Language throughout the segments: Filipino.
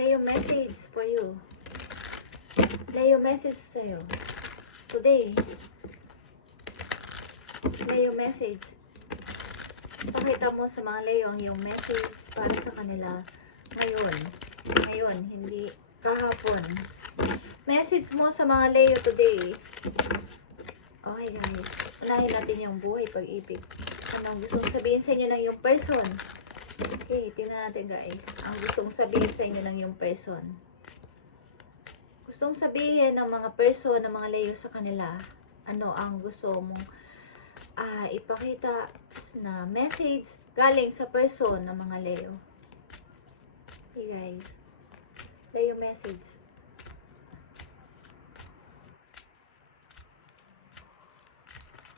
Leo, message for you. Leo, message sa'yo. Today. Leo, message. Pakita mo sa mga Leo ang iyong message para sa kanila ngayon. Ngayon, hindi kahapon. Message mo sa mga Leo today. Okay guys, unahin natin yung buhay pag-ibig. Anong gustong sabihin sa inyo ng yung person? Okay, tingnan natin guys. Ang gustong sabihin sa inyo ng yung person. Gustong sabihin ng mga person, ng mga Leo sa kanila. Ano ang gusto mong ipakita na message galing sa person ng mga Leo. Okay guys. Leo message.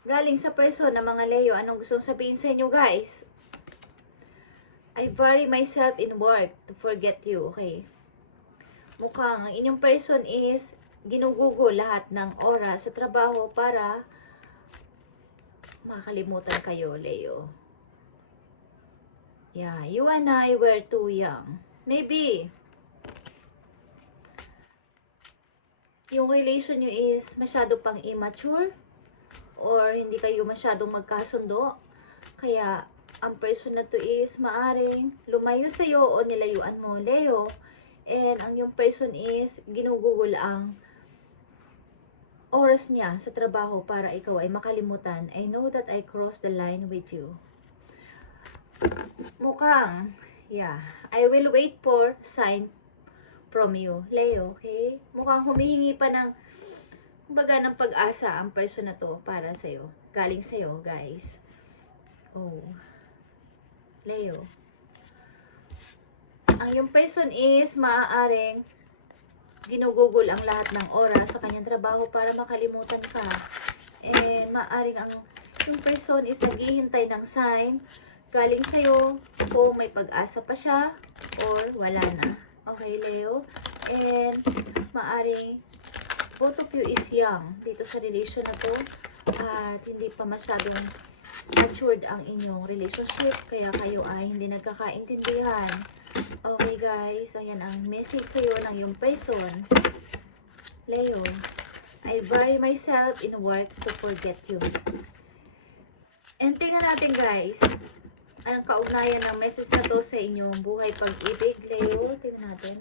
Galing sa person ng mga Leo, anong gustong sabihin sa inyo guys? I bury myself in work to forget you. Okay. Mukhang ang inyong person is ginugugol lahat ng oras sa trabaho para makalimutan kayo, Leo. Yeah, you and I were too young. Maybe yung relation nyo is masyado pang immature or hindi kayo masyadong magkasundo. Kaya ang person na to is maaring lumayo sa'yo o nilayuan mo, Leo. And ang yung person is ginugugol ang oras niya sa trabaho para ikaw ay makalimutan. I know that I crossed the line with you. Mukhang, yeah, I will wait for sign from you, Leo, okay? Mukhang humihingi pa ng baga ng pag-asa ang person na to para sa'yo. Galing sa'yo, guys. Oh. Leo. Ang yung person is maaaring ginugugol ang lahat ng oras sa kanyang trabaho para makalimutan ka. And maaaring ang yung person is naghihintay ng sign galing sa'yo kung may pag-asa pa siya or wala na. Okay, Leo? And maaaring both of you is young dito sa relation na to at hindi pa masyadong matured ang inyong relationship kaya kayo ay hindi nagkakaintindihan. Okay guys, ayan ang message sa'yo ng yung person. Leo, I bury myself in work to forget you. And tingnan natin guys, anong kaugnayan ng message na to sa inyong buhay pag-ibig, Leo. Tingnan natin.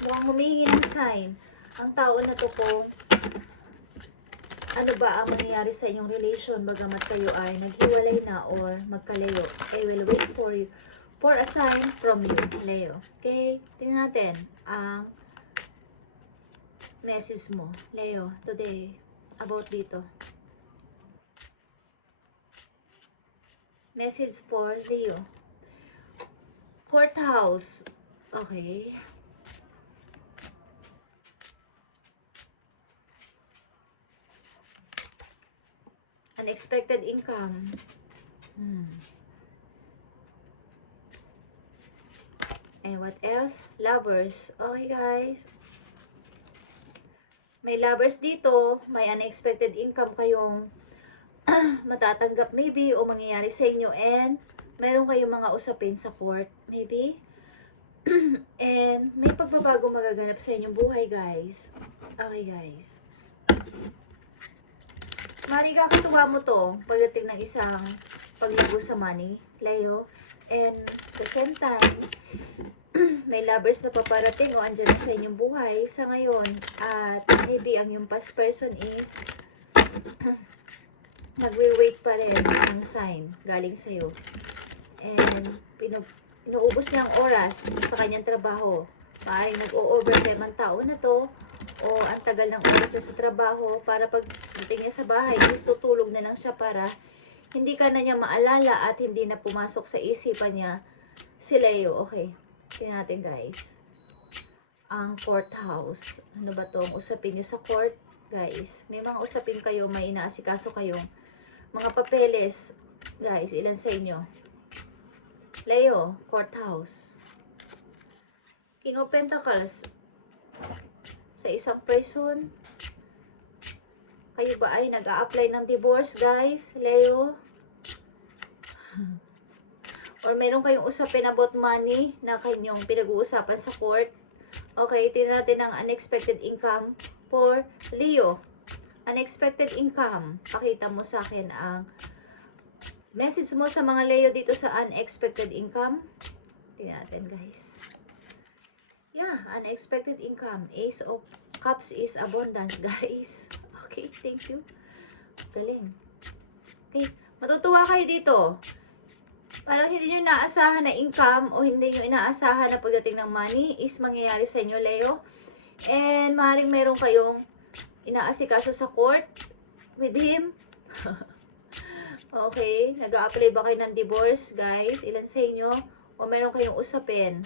Mukhang humihingi ng sign ang tao na to kung ano ba ang mangyayari sa inyong relation bagamat kayo ay naghiwalay na or magkalayo. I will wait for you for a sign from you, Leo. Okay? Tingnan natin ang message mo, Leo, today about dito. Message for Leo. Courthouse. Okay. Unexpected income. And what else? Lovers. Okay, guys. May lovers dito. May unexpected income kayong matatanggap maybe o mangyayari sa inyo. And meron kayong mga usapin sa court. Maybe. And may pagbabago magaganap sa inyong buhay, guys. Okay, guys. Mari kakatuwa mo to pagdating ng isang paglago sa money, Leo. And at the same time, may lovers na paparating o andyan na sa inyong buhay sa ngayon. At maybe ang yung past person is nagwi-wait pa rin ng sign galing sa'yo. And inuubos niya ang oras sa kanyang trabaho. Maaaring nag-o-overtime ang tao na to o ang tagal ng oras sa trabaho para pagdating niya sa bahay is tutulog na lang siya para hindi ka na niya maalala at hindi na pumasok sa isipan niya si Leo. Okay, tingnan natin guys ang courthouse. Ano ba to? Usapin niyo sa court, guys. May mga usapin kayo, may inaasikaso kayong mga papeles, guys. Ilan sa inyo? Leo, courthouse. King of Pentacles. Sa isang person, kayo ba ay nag-a-apply ng divorce, guys? Leo? Or meron kayong usapin about money na kanyang pinag-uusapan sa court? Okay, tingnan natin ang unexpected income for Leo. Unexpected income. Pakita mo sa akin ang message mo sa mga Leo dito sa unexpected income. Tingnan natin, guys. Yeah, unexpected income. Ace of Cups is abundance, guys. Okay, thank you. Galing. Okay, matutuwa kayo dito. Parang hindi nyo inaasahan na income o hindi nyo inaasahan na pagdating ng money is mangyayari sa inyo, Leo. And maaaring mayroon kayong inaasikaso sa court with him. Okay, nag-a-apply ba kayo ng divorce, guys? Ilan sa inyo? O meron kayong usapin?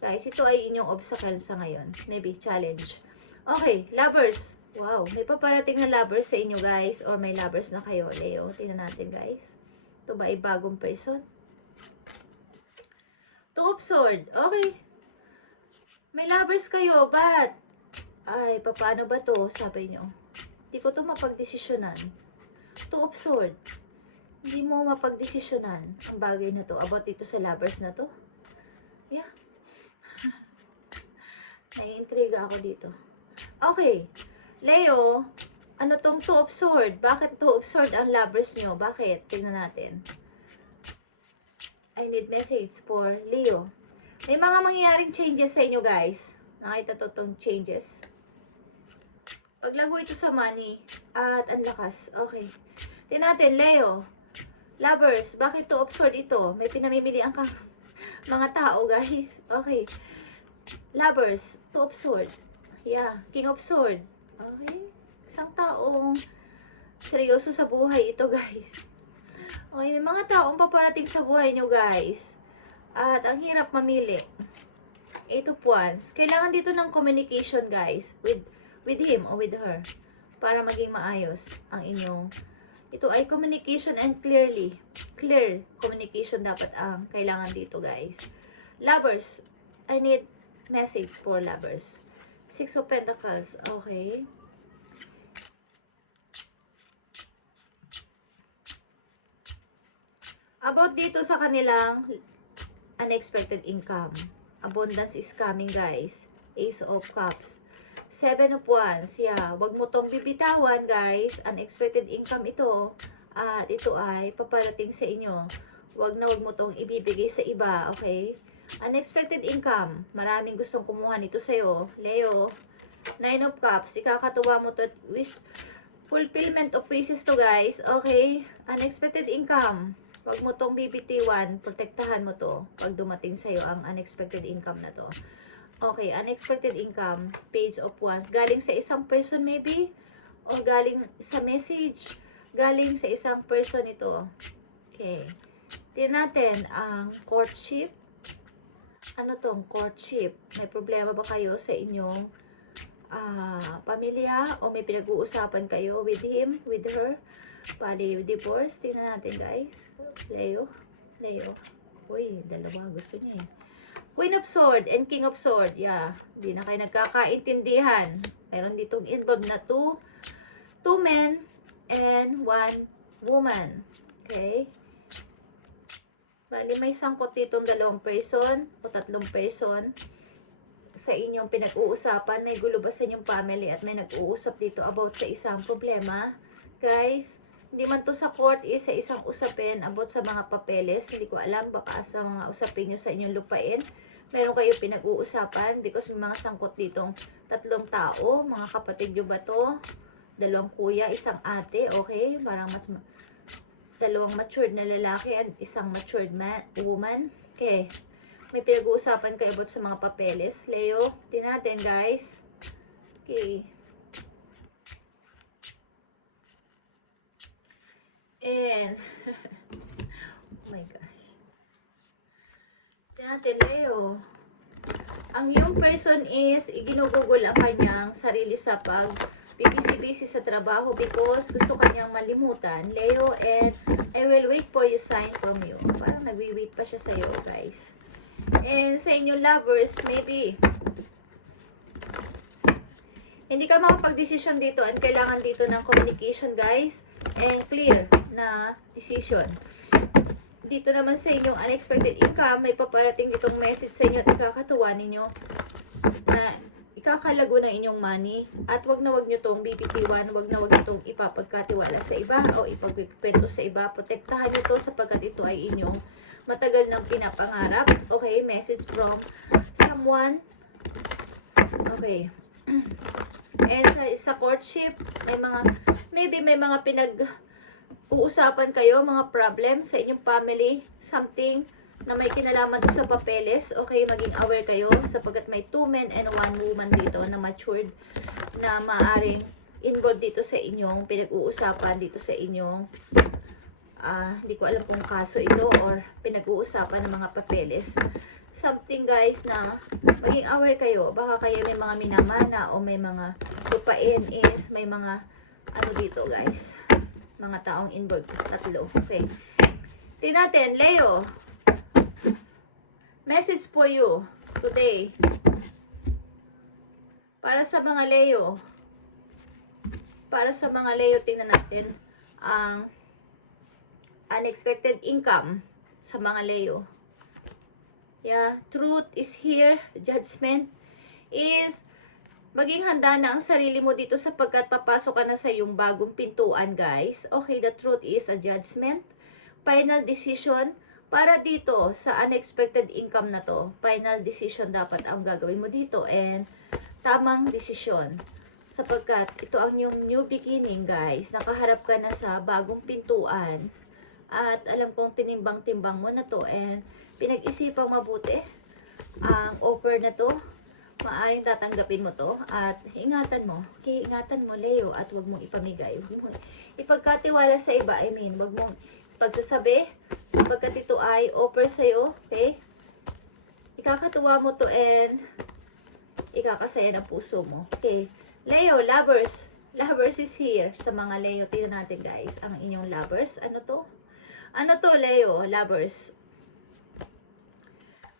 Guys, ito ay inyong obstacle sa ngayon. Maybe challenge. Okay, lovers. Wow, may paparating na lovers sa inyo, guys. Or may lovers na kayo, Leo. Tingnan natin, guys. Ito ba ay bagong person? Two of Swords. Okay. May lovers kayo, but ay, paano ba to? Sabi nyo. Hindi ko to mapagdesisyonan. Two of Swords. Hindi mo mapagdesisyonan ang bagay na to. About dito sa lovers na to. Yeah. Naiintriga ako dito. Okay. Leo, ano tong Two of Swords? Bakit Two of Swords ang lovers nyo? Bakit? Tingnan natin. I need message for Leo. May mga mangyayaring changes sa inyo, guys. Nakita to tong changes. Paglago ito sa money at ang lakas. Okay. Tingnan natin, Leo. Lovers, bakit Two of Swords ito? May pinamimilian kang mga tao, guys. Okay. Lovers, Two of Swords. Yeah, King of Swords. Okay. Isang taong seryoso sa buhay ito, guys. Okay, may mga taong paparating sa buhay nyo, guys. At ang hirap mamili. 8 of Wands. Kailangan dito ng communication, guys. With him or with her. Para maging maayos ang inyong... Ito ay communication and clearly. Clear communication dapat ang kailangan dito, guys. Lovers. I need message for lovers. 6 of Pentacles. Okay. About dito sa kanilang unexpected income. Abundance is coming, guys. Ace of Cups. 7 of Wands. Yeah, wag mo tong bibitawan, guys. Unexpected income ito. At ito ay paparating sa inyo. Wag mo tong ibibigay sa iba, okay? Unexpected income. Maraming gustong kumuha nito sa'yo. Leo, 9 of Cups. Ikakatuwa mo to. Wish fulfillment of wishes to, guys. Okay? Unexpected income. Pag mo tong bibitiwan, protektahan mo to pag dumating sa'yo ang unexpected income na to. Okay, unexpected income, Page of Wands. Galing sa isang person maybe? O galing sa message? Galing sa isang person ito. Okay. Tingnan natin ang courtship. Ano tong courtship? May problema ba kayo sa inyong pamilya? O may pinag-uusapan kayo with him, with her? Bali, divorce. Tingnan natin, guys. Leo. Uy, dalawa. Gusto niya eh. Queen of Swords and King of Swords. Yeah. Hindi na kayo nagkakaintindihan. Meron ditong involved na two men and 1 woman. Okay? Bali, may sangkot ditong 2 person o 3 person sa inyong pinag-uusapan. May gulo ba sa inyong family at may nag-uusap dito about sa isang problema. Guys, hindi man to sa court, sa isang usapin about sa mga papeles. Hindi ko alam, baka sa mga usapin nyo sa inyong lupain. Meron kayo pinag-uusapan because may mga sangkot ditong 3 tao. Mga kapatid nyo ba to? 2 kuya, 1 ate, okay? Parang mas 2 matured na lalaki at 1 matured woman. Okay. May pinag-uusapan kayo about sa mga papeles. Leo, tingnan natin, guys. Okay. And, oh my gosh. Tingnan natin, Leo. Ang yung person is, iginugugol ang kanyang sarili sa pag busy sa trabaho because gusto kanyang malimutan. Leo, and I will wait for you sign from you. Parang nagwi-wait pa siya sa'yo, guys. And sa inyo lovers, maybe, hindi ka makapag-desisyon dito and kailangan dito ng communication, guys. And clear na decision. Dito naman sa inyong unexpected income, may paparating ditong message sa inyo at ikakatuwa ninyo. na ikakalago ng inyong money. At wag na wag nyo tong BPT1, wag na wag nyo tong ipapagkatiwala sa iba o ipagkikwento sa iba. Protektahan nyo to sapagkat ito ay inyong matagal nang pinapangarap. Okay, message from someone. Okay. And sa courtship, maybe may mga uusapan kayo, mga problem sa inyong family, something na may kinalaman sa papeles. Okay, maging aware kayo sapagkat may 2 men and 1 woman dito na matured na maaring involved dito sa inyong pinag-uusapan dito sa inyong hindi ko alam kung kaso ito or pinag-uusapan ng mga papeles. Something guys na maging aware kayo. Baka kayo may mga minamana o may mga lupain is may mga ano dito guys. Mga taong involved. 3. Okay. Tingnan natin, Leo. Message for you today. Para sa mga Leo. Para sa mga Leo, tingnan natin ang unexpected income sa mga Leo. Yeah, truth is here. Judgment is maging handa na ang sarili mo dito sapagkat papasok ka na sa iyong bagong pintuan, guys. Okay, the truth is a judgment. Final decision para dito sa unexpected income na to. Final decision dapat ang gagawin mo dito and tamang desisyon. Sapagkat ito ang yung new beginning, guys. Nakaharap ka na sa bagong pintuan. At alam kong tinimbang-timbang mo na to and pinag-isipang mabuti ang offer na to. Maaring tatanggapin mo to at ingatan mo. Okay, ingatan mo, Leo, at wag mong ipamigay. Wag mong ipagkatiwala sa iba. I mean, wag mong pagsasabi sapagkat ito ay offer sa'yo. Okay? Ikakatuwa mo to and ikakasaya ng puso mo. Okay. Leo, lovers. Lovers is here. Sa mga Leo, tingnan natin guys, ang inyong lovers. Ano to? Ano to, Leo? Lovers.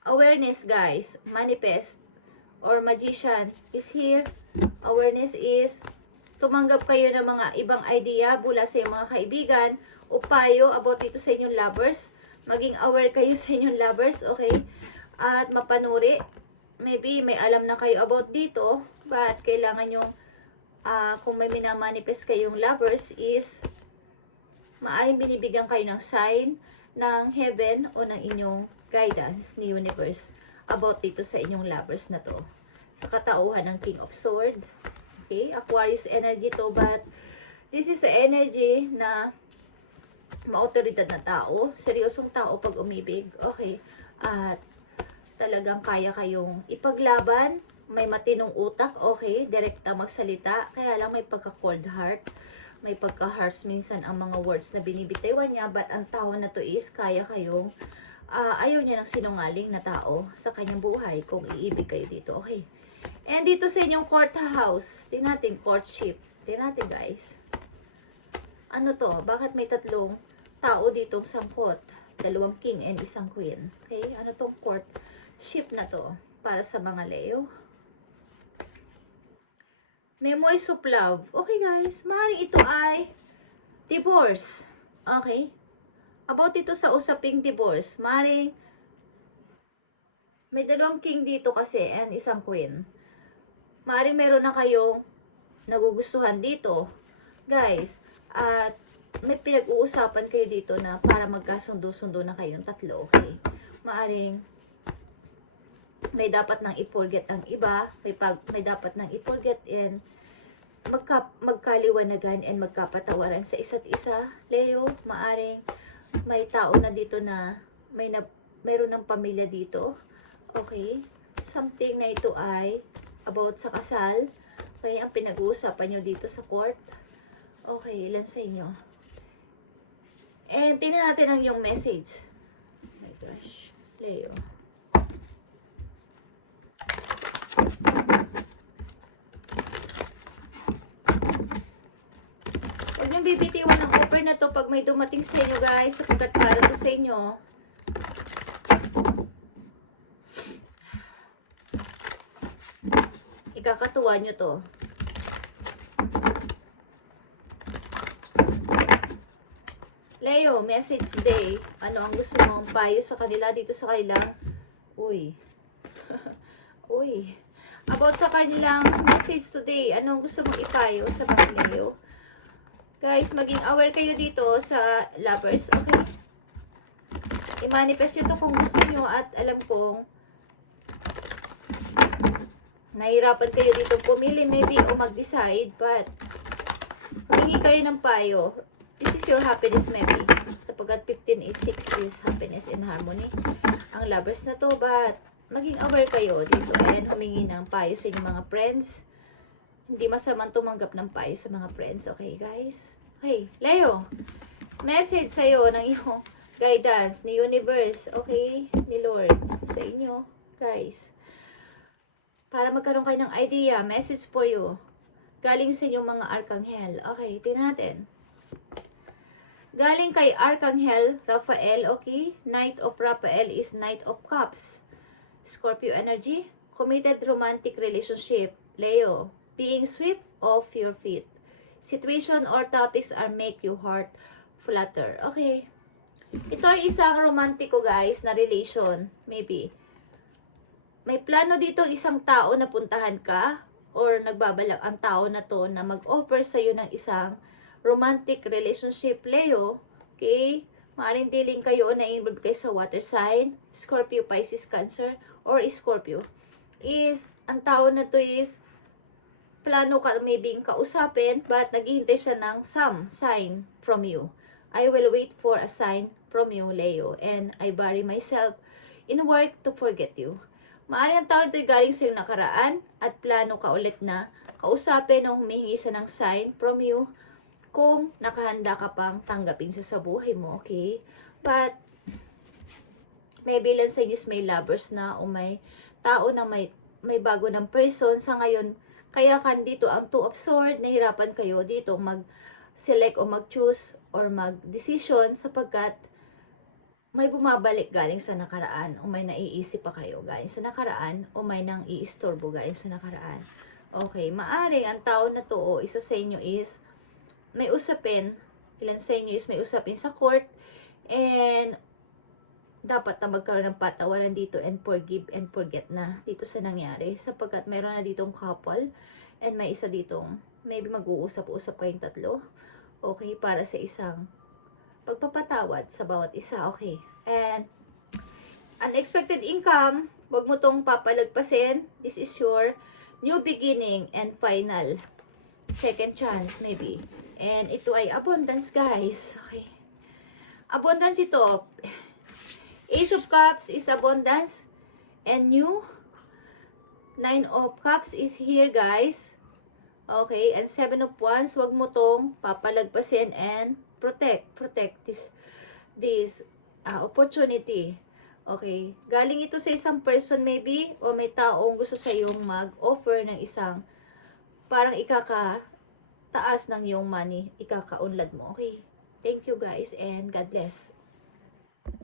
Awareness, guys. Manifest or magician is here. Awareness is tumanggap kayo ng mga ibang idea mula sa iyong mga kaibigan o payo about dito sa inyong lovers. Maging aware kayo sa inyong lovers, okay? At mapanuri. Maybe may alam na kayo about dito, but kailangan nyo, kung may minamanifest kayong lovers is maaring binibigyan kayo ng sign ng heaven o ng inyong guidance ni universe about dito sa inyong lovers na to. Sa katauhan ng King of Sword. Okay, Aquarius energy to, but this is a energy na maautoridad na tao, seryosong tao pag umibig. Okay, at talagang kaya kayong ipaglaban, may matinong utak, okay, direkta magsalita, kaya lang may pagka-cold heart, may pagka-harsh minsan ang mga words na binibitawan niya, but ang tao na to is kaya kayong, ayaw niya ng sinungaling na tao sa kanyang buhay kung iibig kayo dito, okay. And dito sa inyong court house, tingnan natin courtship, tingnan natin guys. Ano to? Bakit may 3 tao dito sangkot? 2 king and 1 queen. Okay, ano tong courtship na to para sa mga Leo? Memories of love. Okay guys, maaaring ito ay divorce. Okay? About ito sa usaping divorce, maaaring may 2 king dito kasi and 1 queen. Maaaring meron na kayong nagugustuhan dito. Guys, at may pinag-uusapan kayo dito na para magkasundo-sundo na kayong 3, okay? Maaaring may dapat nang i-forget ang iba, may dapat nang i-forget and magkaliwanagan and magkapatawaran sa isa't isa. Leo, maaring may tao na dito na mayroon ng pamilya dito. Okay? Something na ito ay about sa kasal. Okay, ang pinag-uusapan nyo dito sa court. Okay, ilan sa inyo? And tingnan natin ang yung message. Oh my gosh, Leo. Huwag niyong bibitiwan ng offer na to pag may dumating sa inyo guys, sapagkat para to sa inyo. Ikakatuwa nyo to. Leo, message today. Ano ang gusto mong payo sa kanila dito sa kanila? Uy. Uy. About sa kanilang message today, anong gusto mong ipayo sa mga Leo? Guys, maging aware kayo dito sa lovers, okay? I-manifest nyo to kung gusto nyo at alam kong nahirapan kayo dito pumili maybe o mag-decide, but humingi kayo ng payo. This is your happiness maybe. Sapagkat 15 is 6 is happiness and harmony. Ang lovers na to, but maging aware kayo dito and humingi ng payo sa inyong mga friends. Hindi masamang tumanggap ng payo sa mga friends. Okay, guys? Hey, Leo, message sa'yo ng iyong guidance ni Universe, okay? Ni Lord, sa inyo, guys. Para magkaroon kayo ng idea, message for you. Galing sa inyong mga Arkanghel. Okay, tingnan natin. Galing kay Arkanghel Raphael, okay? Knight of Raphael is Knight of Cups. Scorpio energy, committed romantic relationship. Leo, being swept off your feet. Situation or topics are make your heart flutter. Okay. Ito ay isang romantiko guys na relation. Maybe. May plano dito isang tao na puntahan ka or nagbabalak ang tao na to na mag-offer sa'yo ng isang romantic relationship, Leo. Okay? Maaaring dealing kayo na involved kayo sa water sign, Scorpio, Pisces, Cancer, or Scorpio. Ang tao na to is, plano ka maybe kausapin, but naghihintay siya ng some sign from you. I will wait for a sign from you, Leo, and I bury myself in work to forget you. Maaaring ang tao na to galing sa iyong nakaraan, at plano ka ulit na kausapin o humihingi siya ng sign from you, kung nakahanda ka pang tanggapin sa buhay mo, okay? But, maybe lang sa inyo may lovers na o may tao na may bago ng person sa ngayon. Kaya kan dito ang Two of Swords, nahirapan kayo dito mag-select o mag-choose or mag-decision sapagkat may bumabalik galing sa nakaraan o may naiisip pa kayo galing sa nakaraan o may nang iistorbo galing sa nakaraan. Okay, maaring ang tao na to o isa sa inyo is may usapin, ilan sa inyo is may usapin sa court, and dapat na magkaroon ng patawaran dito and forgive and forget na dito sa nangyari sapagkat mayroon na ditong couple and may isa ditong maybe mag-uusap-usap kayong tatlo, okay, para sa isang pagpapatawad sa bawat isa, okay. And unexpected income, wag mo tong papalagpasin. This is your new beginning and final second chance maybe. And ito ay abundance, guys. Okay. Abundance ito. Ace of Cups is abundance. And new. Nine of Cups is here, guys. Okay. And Seven of Wands, wag mo tong papalagpasin and protect this opportunity. Okay. Galing ito sa isang person maybe o may taong gusto sa iyong mag-offer ng isang parang taas ng iyong money, ikakaunlad mo. Okay? Thank you guys and God bless.